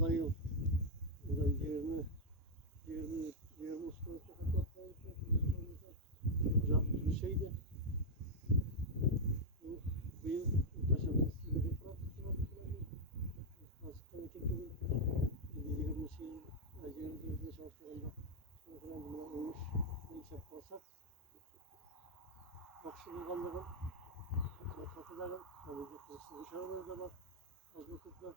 90 yıl, o da 20 ustalıkta güzel bir şeydi. Bu yıl taşımız bir pratik aslında tekrar 20 şey, 20 çalıştığında sonra buna uymuş neyse yapmasak akşam olanların kapıların dışarıda da var fazla kutlar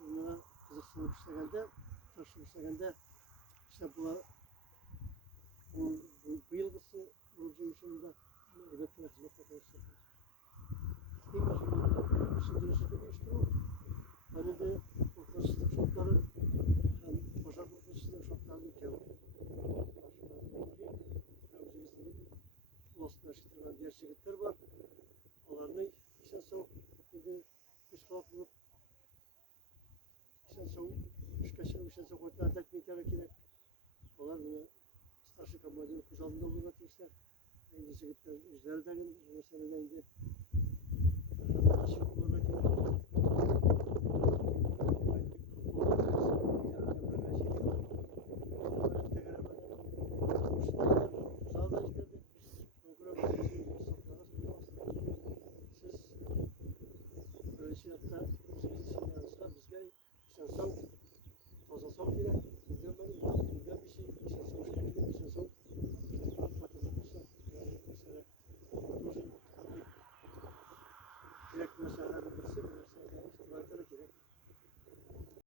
bunlara kızıksın işlerinde taşımışlarında işte bu yılgısı Burcu işinde üretime hizmet yapıyorsunuz. Şimdi yaşadığı işte o. Hani de ortasında şokları yani boşak ortasında şoklarını ülke Uluslararası diğer şirketler var. Onların işe soğuk, şimdi iş kalkılıp işe soğuk, işe soğuk ortadan teknik gerekirek onlar bunu starşı kamuoyu kuzalında olarak işte şirketler üzerlerden bu senelerde